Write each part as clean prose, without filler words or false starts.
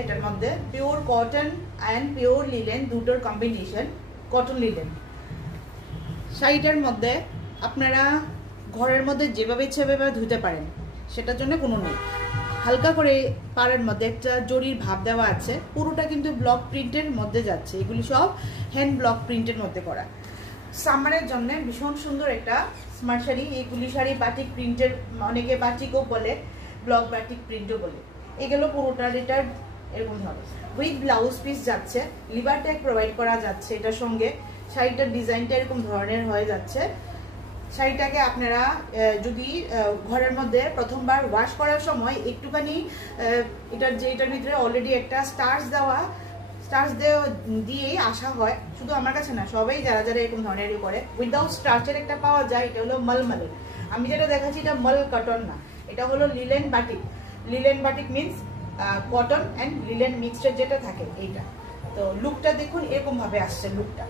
এটার মধ্যে pure cotton and pure linen দুটোর কম্বিনেশন, কটন লিলেন। শাড়িটার মধ্যে আপনারা ঘরের মধ্যে যেভাবে ইচ্ছে সেভাবে ধুতে পারেন, সেটার জন্য কোনো নেই। হালকা করে পাড়ের মধ্যে একটা জরির ভাব দেওয়া আছে, পুরোটা কিন্তু ব্লক প্রিন্টের মধ্যে যাচ্ছে। এগুলি সব হ্যান্ড ব্লক প্রিন্টের মধ্যে করা। সামারের জন্য ভীষণ সুন্দর একটা স্মার্ট শাড়ি। এইগুলি শাড়ি বাটিক প্রিন্টের, অনেকে বাটিকও বলে, ব্লক বাটিক প্রিন্টও বলে। এগুলো পুরোটা রিটার্ন এরকম হবে। উইথ ব্লাউজ পিস যাচ্ছে, লিভার ট্যাগ প্রোভাইড করা যাচ্ছে এটার সঙ্গে। শাড়িটার ডিজাইনটা এরকম ধরনের হয়ে যাচ্ছে। শাড়িটাকে আপনারা যদি ঘরের মধ্যে প্রথমবার ওয়াশ করার সময় একটুখানি এটার ভিতরে অলরেডি একটা স্টার্চ দিয়েই আসা হয়, শুধু আমার কাছে না, সবাই যারা যারা এরকম ধরনেরই করে। উইদাউট স্টার্চের একটা পাওয়া যায়, এটা হলো মলমলের। আমি যেটা দেখাচ্ছি এটা মল কটন না, এটা হলো linen batik. Linen batik means cotton and linen mixture যেটা থাকে এইটা। তো লুকটা দেখুন এরকম ভাবে আসছে লুকটা।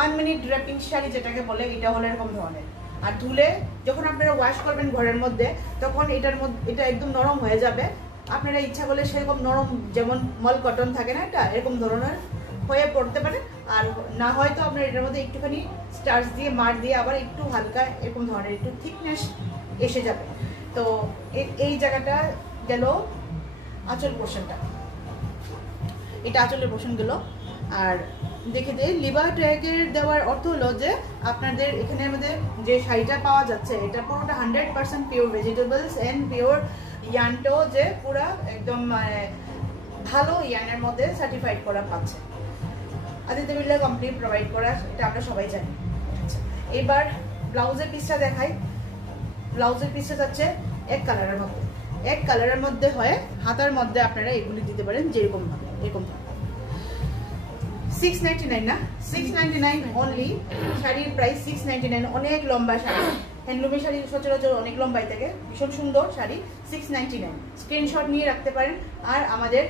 1 মিনিট ড্রেপিং শাড়ি যেটাকে বলে, এটা হলো এরকম ধরনের। আর ধুলে যখন আপনারা ওয়াশ করবেন ঘরের মধ্যে, তখন এটা একদম নরম হয়ে যাবে। আপনারা ইচ্ছা করলে সেরকম নরম, যেমন মল কটন থাকে না, এটা এরকম ধরনের হয়ে পড়তে পারে। আর না হয়তো আপনার এটার মধ্যে একটুখানি স্টার্চ দিয়ে মার দিয়ে আবার একটু হালকা এরকম ধরনের একটু থিকনেস এসে যাবে। তো এই জায়গাটা গেল আঁচল পোর্শনটা, এটা আঁচলের পোর্শন গেল। আর দেখে দিয়ে লিভার ট্যাগের দেওয়ার অর্থ হলো যে আপনাদের এখানে আমাদের যে শাড়িটা পাওয়া যাচ্ছে এটা পুরোটা 100% পিওর ভেজিটেবলস অ্যান্ড পিওর ইয়ানটাও যে পুরো একদম ভালো ইয়ানের মধ্যে সার্টিফাইড করা পাচ্ছে। আদিত্য বিড়লা কোম্পানি প্রোভাইড করা, এটা আমরা সবাই জানি। আচ্ছা, এবার ব্লাউজের পিসটা দেখাই। ব্লাউজের পিসটা যাচ্ছে এক কালারের মধ্যে, এক কালারের মধ্যে হয়ে হাতার মধ্যে আপনারা এগুলি দিতে পারেন যেরকম ভাবে, এরকম ভাবে। 699 না, 699 অনলি। শাড়ির প্রাইস 699। অনেক লম্বা শাড়ি, হ্যান্ডলুমের শাড়ি সচরাচর অনেক লম্বাই থাকে। ভীষণ সুন্দর শাড়ি, 699। স্ক্রিনশট নিয়ে রাখতে পারেন আর আমাদের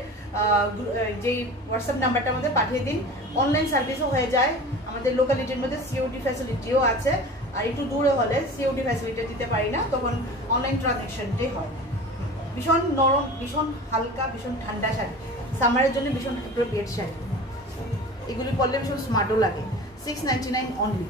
যেই হোয়াটসঅ্যাপ নাম্বারটা আমাদের পাঠিয়ে দিন। অনলাইন সার্ভিসও হয়ে যায়, আমাদের লোকালিটির মধ্যে সিওডি ফ্যাসিলিটিও আছে। আর একটু দূরে হলে সিওডি ফ্যাসিলিটি দিতে পারি না, তখন অনলাইন ট্রানজ্যাকশনটাই হয়। ভীষণ নরম, ভীষণ হালকা, ভীষণ ঠান্ডা শাড়ি, সামারের জন্য ভীষণ অ্যাপ্রোপ্রিয়েট শাড়ি। এগুলি পরলে ভীষণ স্মার্টও লাগে। 699 অনলি।